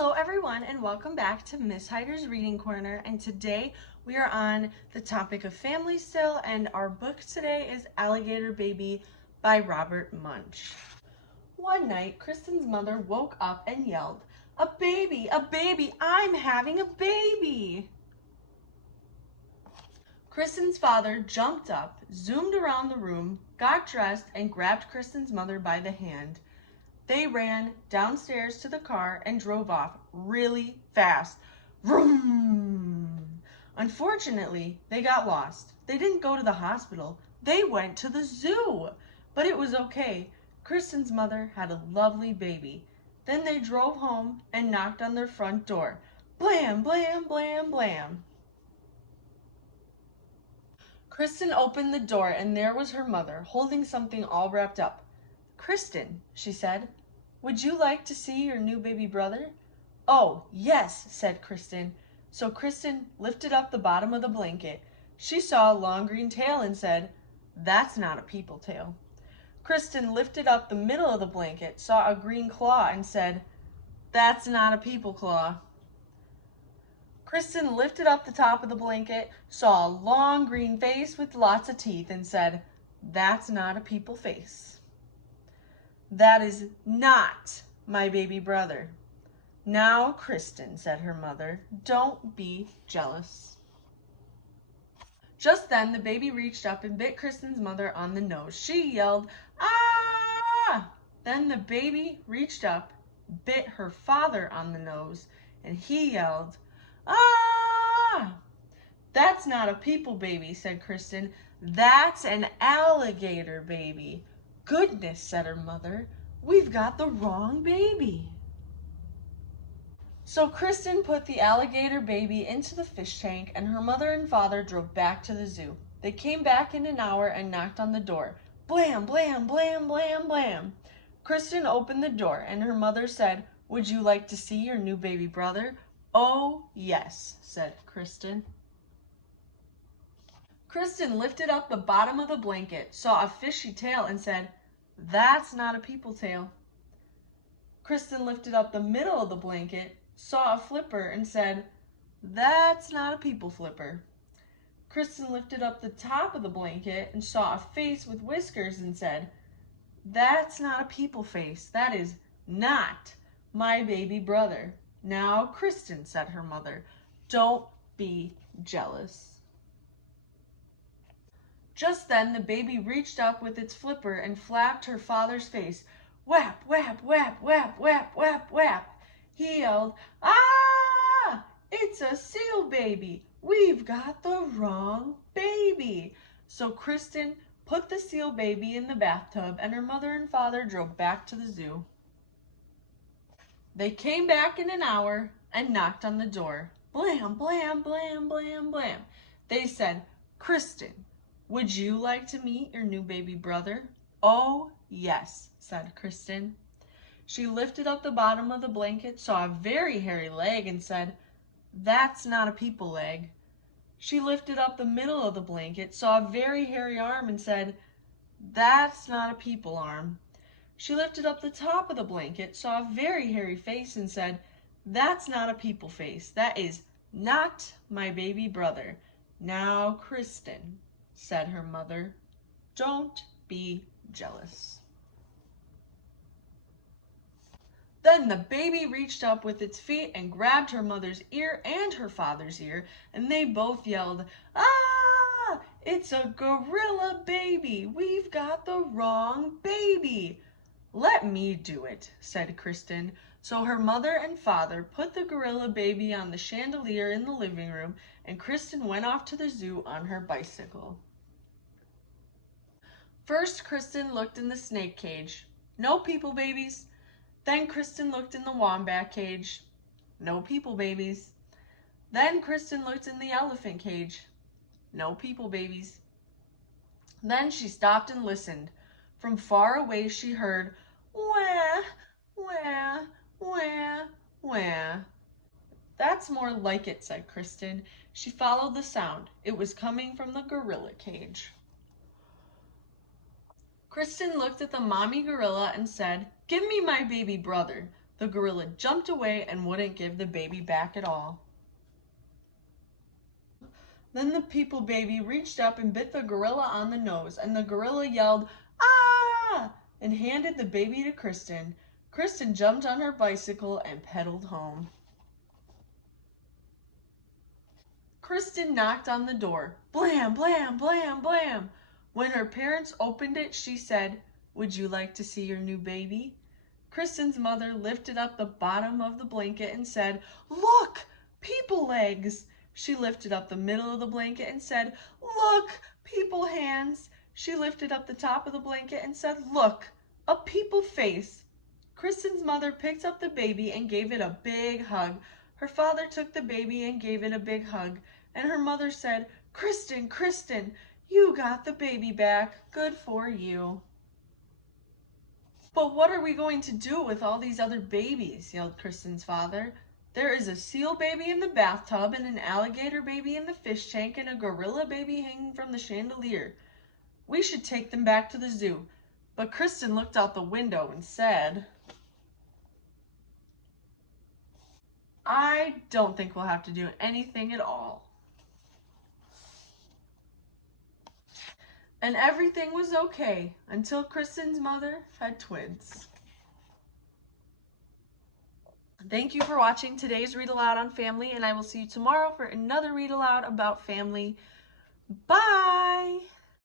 Hello everyone and welcome back to Miss Hyder's Reading Corner, and today we are on the topic of family still, and our book today is Alligator Baby by Robert Munsch. One night, Kristen's mother woke up and yelled, "A baby, a baby, I'm having a baby!" Kristen's father jumped up, zoomed around the room, got dressed, and grabbed Kristen's mother by the hand. They ran downstairs to the car and drove off really fast. Vroom! Unfortunately, they got lost. They didn't go to the hospital. They went to the zoo. But it was okay. Kristen's mother had a lovely baby. Then they drove home and knocked on their front door. Blam, blam, blam, blam. Kristen opened the door and there was her mother, holding something all wrapped up. "Kristen," she said, "would you like to see your new baby brother?" "Oh, yes," said Kristen. So Kristen lifted up the bottom of the blanket. She saw a long green tail and said, "That's not a people tail." Kristen lifted up the middle of the blanket, saw a green claw and said, "That's not a people claw." Kristen lifted up the top of the blanket, saw a long green face with lots of teeth and said, "That's not a people face." "That is not my baby brother." "Now, Kristen," said her mother, "don't be jealous." Just then, the baby reached up and bit Kristen's mother on the nose. She yelled, "Ah!" Then the baby reached up, bit her father on the nose, and he yelled, "Ah!" "That's not a people baby," said Kristen. "That's an alligator baby." "Goodness," said her mother, "we've got the wrong baby." So Kristen put the alligator baby into the fish tank, and her mother and father drove back to the zoo. They came back in an hour and knocked on the door. Blam, blam, blam, blam, blam. Kristen opened the door, and her mother said, "Would you like to see your new baby brother?" "Oh, yes," said Kristen. Kristen lifted up the bottom of the blanket, saw a fishy tail, and said, "That's not a people tail." Kristen lifted up the middle of the blanket, saw a flipper, and said, "That's not a people flipper." Kristen lifted up the top of the blanket and saw a face with whiskers and said, "That's not a people face. That is not my baby brother." "Now, Kristen," said her mother, "don't be jealous." Just then the baby reached up with its flipper and flapped her father's face. Whap, whap, whap, whap, whap, whap, whap. He yelled, "Ah! It's a seal baby. We've got the wrong baby." So Kristen put the seal baby in the bathtub, and her mother and father drove back to the zoo. They came back in an hour and knocked on the door. Blam, blam, blam, blam, blam. They said, "Kristen, would you like to meet your new baby brother?" "Oh, yes," said Kristen. She lifted up the bottom of the blanket, saw a very hairy leg, and said, "That's not a people leg." She lifted up the middle of the blanket, saw a very hairy arm, and said, "That's not a people arm." She lifted up the top of the blanket, saw a very hairy face, and said, "That's not a people face. That is not my baby brother." "Now, Kristen," said her mother, "don't be jealous." Then the baby reached up with its feet and grabbed her mother's ear and her father's ear, and they both yelled, "Ah! It's a gorilla baby. We've got the wrong baby." "Let me do it," said Kristen. So her mother and father put the gorilla baby on the chandelier in the living room, and Kristen went off to the zoo on her bicycle. First, Kristen looked in the snake cage. No people babies. Then Kristen looked in the wombat cage. No people babies. Then Kristen looked in the elephant cage. No people babies. Then she stopped and listened. From far away she heard, "Wah, wah, wah, wah." "That's more like it," said Kristen. She followed the sound. It was coming from the gorilla cage. Kristen looked at the mommy gorilla and said, "Give me my baby brother." The gorilla jumped away and wouldn't give the baby back at all. Then the people baby reached up and bit the gorilla on the nose, and the gorilla yelled, "Ah!" and handed the baby to Kristen. Kristen jumped on her bicycle and pedaled home. Kristen knocked on the door. Blam, blam, blam, blam. When her parents opened it, she said, "Would you like to see your new baby?" Kristen's mother lifted up the bottom of the blanket and said, "Look, people legs." She lifted up the middle of the blanket and said, "Look, people hands." She lifted up the top of the blanket and said, "Look, a people face." Kristen's mother picked up the baby and gave it a big hug. Her father took the baby and gave it a big hug. And her mother said, "Kristen, Kristen, you got the baby back. Good for you." "But what are we going to do with all these other babies?" yelled Kristen's father. "There is a seal baby in the bathtub and an alligator baby in the fish tank and a gorilla baby hanging from the chandelier. We should take them back to the zoo." But Kristen looked out the window and said, "I don't think we'll have to do anything at all." And everything was okay until Kristen's mother had twins. Thank you for watching today's Read Aloud on family, and I will see you tomorrow for another Read Aloud about family. Bye!